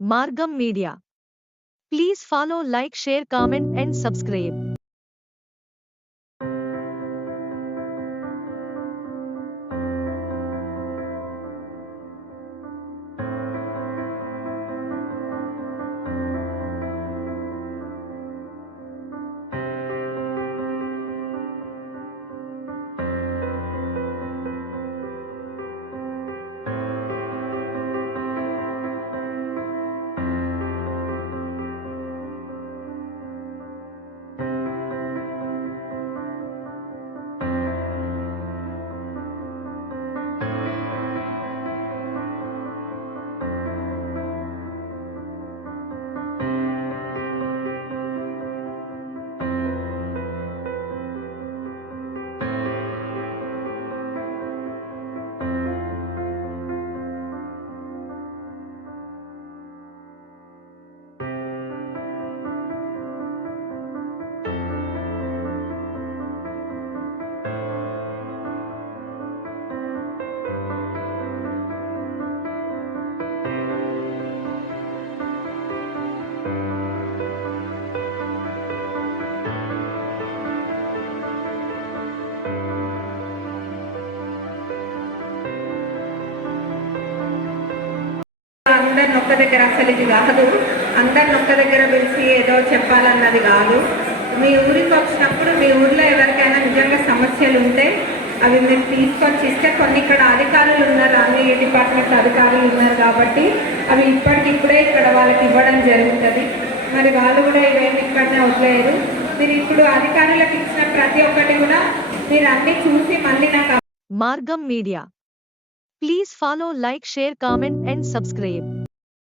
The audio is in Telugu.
Margam Media. Please follow, like, share, comment, and subscribe. అందరిని ఒక్క దగ్గర అసలు ఇది కాదు. అందరిని ఒక్క దగ్గర పిలిచి ఏదో చెప్పాలన్నది కాదు. మీ ఊరికి వచ్చినప్పుడు మీ ఊర్లో ఎవరికైనా నిజంగా సమస్యలు ఉంటే అవి మీరు తీసుకొచ్చి ఇస్తే కొన్ని ఇక్కడ అధికారులు ఉన్నారు. అన్ని డిపార్ట్మెంట్ అధికారులు ఉన్నారు కాబట్టి అవి ఇప్పటికిప్పుడే ఇక్కడ వాళ్ళకి ఇవ్వడం జరుగుతుంది. మరి వాళ్ళు కూడా ఇవేమి ఇక్కడనే వదిలేరు మీరు ఇప్పుడు అధికారులకు ఇచ్చిన ప్రతి ఒక్కటి కూడా మీరు అన్ని చూసి మళ్ళీ నాకు మార్గం media. Please follow like share comment and subscribe.